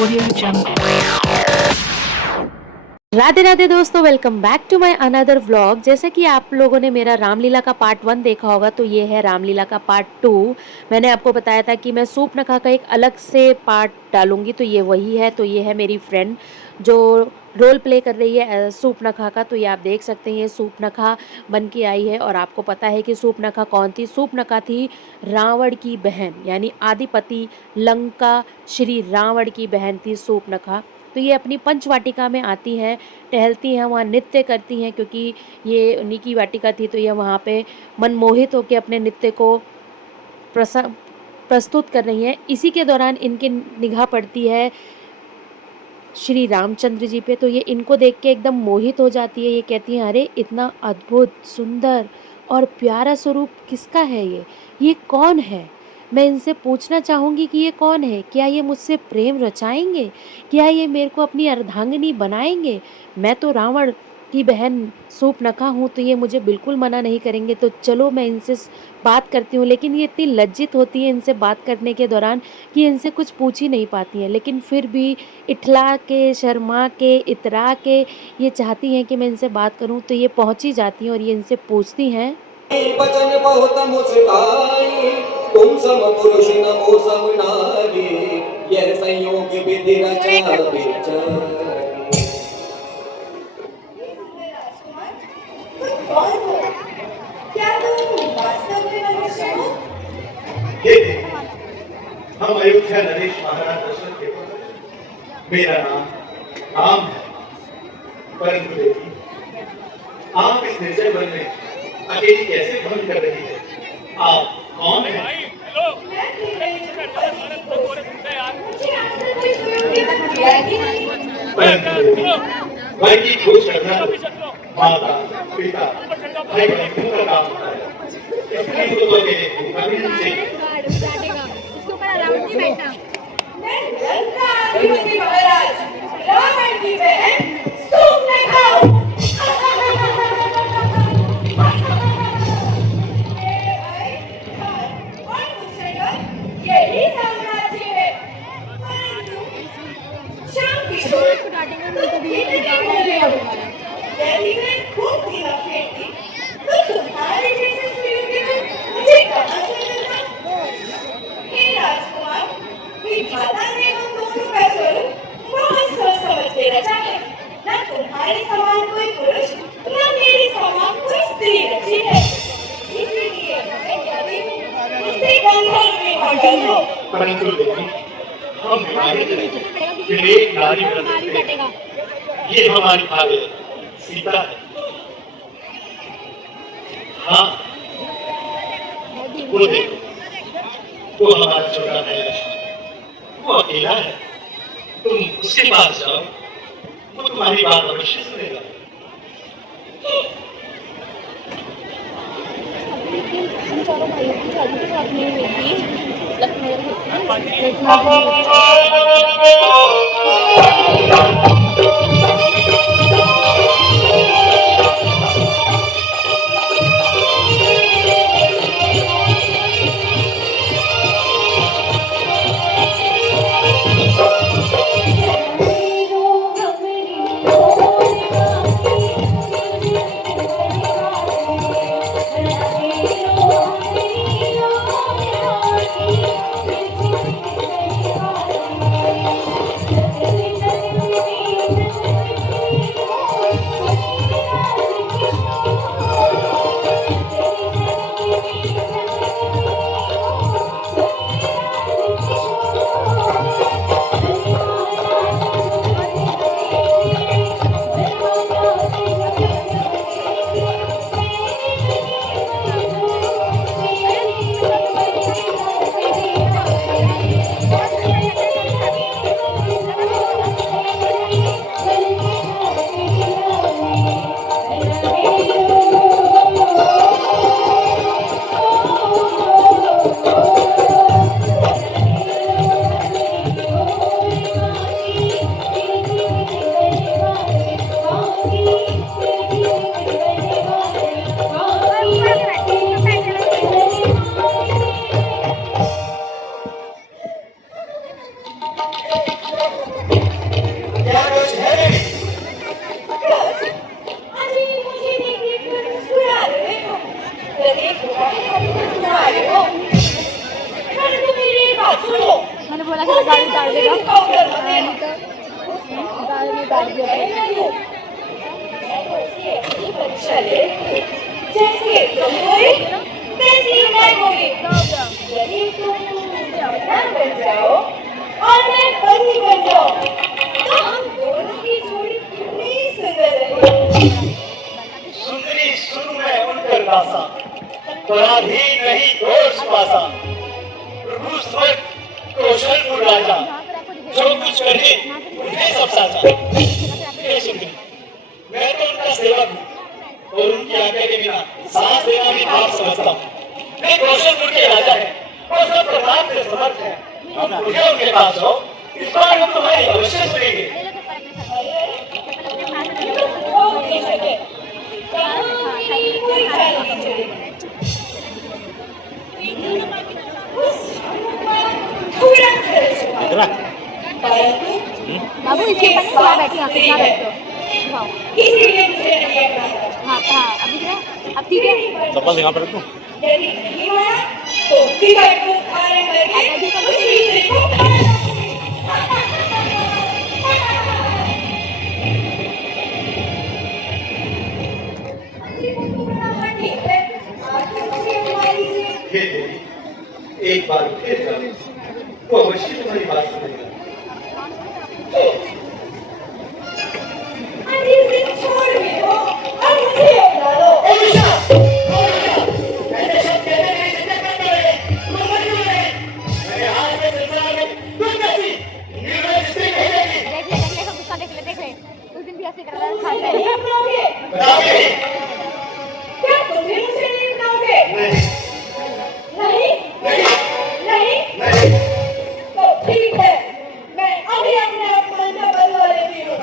Audio Jungle. Radhe Radhe दोस्तों, welcome back to my another vlog. जैसे कि आप लोगों ने मेरा रामलीला का पार्ट 1 देखा होगा, तो ये है रामलीला का पार्ट 2। मैंने आपको बताया था कि मैं सूपनखा का एक अलग से पार्ट डालूंगी, तो ये वही है। तो ये है मेरी फ्रेंड जो रोल प्ले कर रही है सूपनखा का। तो ये आप देख सकते हैं, ये सूपनखा बन के आई है। और आपको पता है कि सूपनखा कौन थी? सूपनखा थी रावण की बहन, यानी आदिपति लंका श्री रावण की बहन थी सूपनखा। तो ये अपनी पंचवाटिका में आती हैं, टहलती हैं, वहाँ नृत्य करती हैं, क्योंकि ये उन्हीं की वाटिका थी। तो ये वहाँ पे मनमोहित होकर अपने नृत्य को प्रस्तुत कर रही हैं। इसी के दौरान इनकी निगाह पड़ती है श्री रामचंद्र जी पे। तो ये इनको देख के एकदम मोहित हो जाती है। ये कहती हैं, अरे इतना अद्भुत, सुंदर और प्यारा स्वरूप किसका है? ये कौन है? मैं इनसे पूछना चाहूँगी कि ये कौन है? क्या ये मुझसे प्रेम रचाएंगे? क्या ये मेरे को अपनी अर्धांगिनी बनाएंगे? मैं तो रावण की बहन सूपनखा हूँ, तो ये मुझे बिल्कुल मना नहीं करेंगे। तो चलो मैं इनसे बात करती हूँ। लेकिन ये इतनी लज्जित होती है इनसे बात करने के दौरान कि इनसे कुछ पूछ ही नहीं पाती हैं। लेकिन फिर भी इठला के, शर्मा के, इतरा के ये चाहती हैं कि मैं इनसे बात करूं। तो ये पहुंच ही जाती हैं और ये इनसे पूछती हैं, वचन बहुत मुस्काई, तुम सम पुरुष नमो सम नारी, यह संयोग विधि रचा विचारी। क्या तुम वास्तव में मनुष्य हो? हम अयोध्या नरेश महाराज दशरथ के पुत्र। मेरा नाम राम है। परंतु देवी, आप इस निर्जन वन में अकेली कैसे भ्रमण कर रही है? आप कौन है? भाई की खोज करना माता, पिता, भाई बहनों का काम होता है। इसलिए तो लोग अभिनंदन से इसके ऊपर अलाउड नहीं बैठना। मैं लंका अधिपति महाराज रावण की बहन सूपनखा हूं। यही साम्राज्य है, परंतु शाम की यदि मैं खूब भी न फेंकती तो तुम्हारे जैसे सुयोग्य मुझे कहाँ से मिलता? हे राजकुमार, विधाता ने हम दोनों का स्वरूप बहुत सोच समझ के रचा है। न तुम्हारे समान कोई पुरुष, न मेरे समान कोई स्त्री रची है। इसीलिए मैं कहती हूँ, मुझसे गंधर्व में मंडल हो। परंतु देवी, हम विवेक नारी व्रत ये हमारी भाग्य सीता है। हाँ, वो देखो, वो हमारा छोटा है, वो अकेला है। तुम उसके पास जाओ, वो तुम्हारी बात अवश्य सुनेगा। इन चारों भाइयों की शादी के साथ नहीं हुई थी। लखनऊ सुनो मैंने बोला कि गाड़ी उतार देगा काउंटर में गाड़ी में उतार दिया चले जैसे तुम हुई वैसे ही मैं हुई यदि तुम बना बन जाओ और मैं बनी बन जाऊं तो हम दोनों की जोड़ी कितनी सुंदर रहेगी। सुंदरी सुन मैं उनकर दासा, पराधीन नहीं दोष पासा, प्रभु स्वर्ग कौशलपुर राजा, जो कुछ करे उन्हें सब साजा। हे सुंदरी, मैं तो उनका सेवक हूँ और उनकी आज्ञा के बिना सांस लेना भी पाप समझता हूँ। वे कौशलपुर के राजा हैं और सब प्रताप से समर्थ हैं। हम मुझे उनके पास जाओ, इस बार हम तुम्हारी अवश्य सुनेंगे। बाबू इसके पास कहाँ बैठी आप कितना बैठते हो हाँ इसीलिए मुझे नहीं आता। हाँ हाँ अभी क्या अब ठीक है चप्पल दिखा पड़े तू यदि नहीं माना तो बिगड़ को खाने लगे उसी से को खाना हे देवी, एक बार फिर जाओ, वो अवश्य तुम्हारी बात सुनेगा। अरे इसे छोड़ भी दो और मुझे अपना लो। ऐसे शब्द कहते नहीं, जितने करते रहे, तुम मजबूर रहे। मैंने आज के संसार में तुम जैसी निर्दयी स्त्री नहीं देखी। देख ले सब गुस्सा देख ले उस दिन भी ऐसे कर रहा था नहीं अपनाओगे? बताओगे? क्या तुम भी मुझे नहीं अपनाओगे? नहीं, नहीं? नहीं, नहीं? नहीं। तो ठीक है, मैं अभी अपने अपमान का बदला लेती हूँ।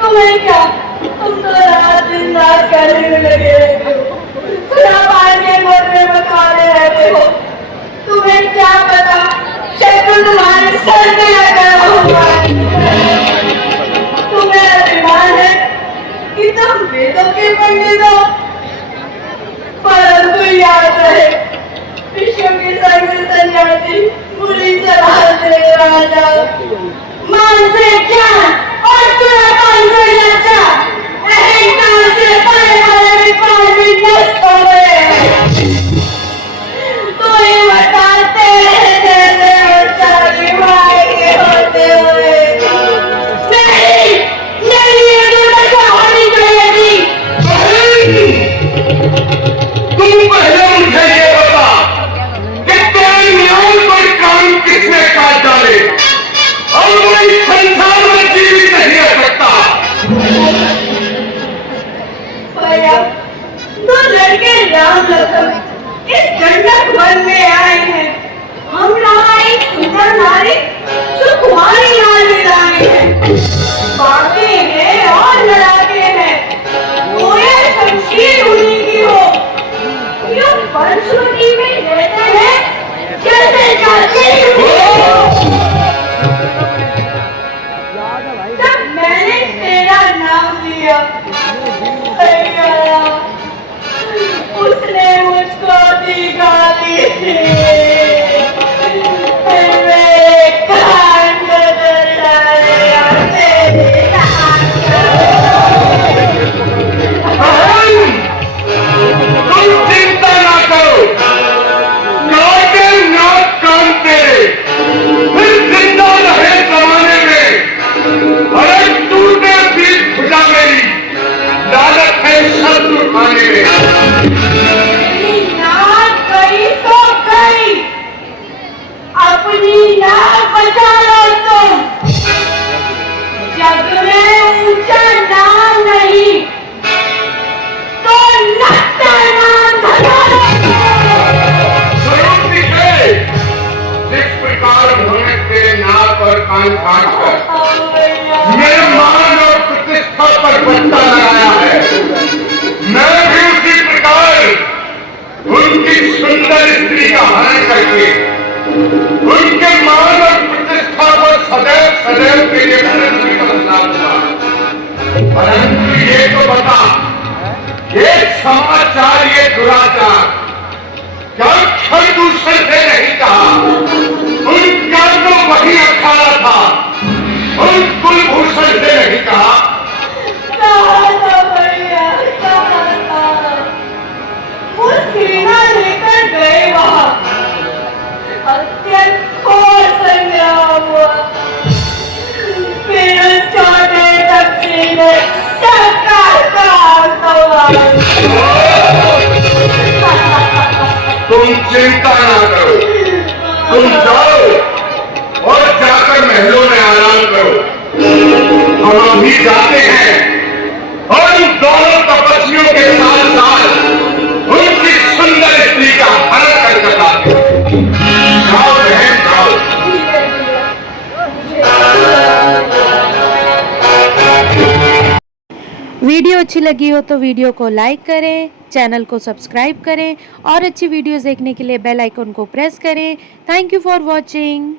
तुम्हें क्या, तुम तो रात दिन रात करने में लगे रहते हो, खराब आगे मरने बताने रहते हो। तुम्हें क्या पता शैतान तुम्हारे सर पे लगा होगा। तुम्हें अभिमान है कि तुम वेदों के पंडित हो, परंतु याद रहे विश्व के सर्व सन्यासी बुरी सलाह दे राजा मान से ज्ञान और तुरापन से लज्जा अहंकार से बड़े बड़े विकार भी नष्ट हो गए हैं। तो ये बताते हैं जैसे बच्चा बीमार के होते हुए नहीं नहीं ये दुर्दशा होनी चाहिए थी। तुम पहले मुझे ये बता कि तेरे न्याय पर काम किसने काट डाले और मैं इस संसार में जीवित नहीं रह सकता। भैया, दो लड़के राम लखन इस गंडक वन में आए हैं। हम रहा एक सुंदर नारी जो तुम्हारी लाल लाए हैं, बातें हैं और लड़ाके हैं। कोयल शमशीर उन्हीं की हो, जो पंचवटी में रहते हैं, जैसे जाते तुम चिंता ना करो, काटे ना कान तेरे, फिर जिंदा रहे जमाने में। अरे टूटे बीच भुजा मेरी, लालच है शब्द उठाने में। नाक गई तो गई, अपनी नाक बचा लो तुम। जग में ऊंचा नाम नहीं तो नक्शा नाम धरा लो। स्वरूप दिखे, जिस प्रकार उन्होंने तेरे नाक और कान काट कर मेरे मान और प्रतिष्ठा पर बट्टा लगाया है, मैं भी उसी प्रकार उनकी सुंदर स्त्री का हनन करके उनके मान और प्रतिष्ठा को सदैव सदैव के लिए पृथ्वी पर लाऊंगा। परंतु ये तो बता, एक समाचार, ये दुराचार क्या क्षण दूसरे से नहीं कहा? उनका तो वही अखाड़ा था, उन कुलभूषण से नहीं कहा। कहा था भैया, कहा था। वो सेना लेकर गए वहां, अत्यंत घोर संग्राम हुआ। फिर उस छोटे तपसी ने सरकार का आत्मवान। तुम चिंता ना करो, तुम जाओ और जाकर महलों में आराम करो। हम अभी जाते हैं और उन दोनों तपस्वियों के साथ साथ उनकी सुंदर स्त्री का हनन कर बताते हैं। जाओ बहन जाओ। वीडियो अच्छी लगी हो तो वीडियो को लाइक करें, चैनल को सब्सक्राइब करें और अच्छी वीडियोस देखने के लिए बेल आइकन को प्रेस करें। Thank you for watching.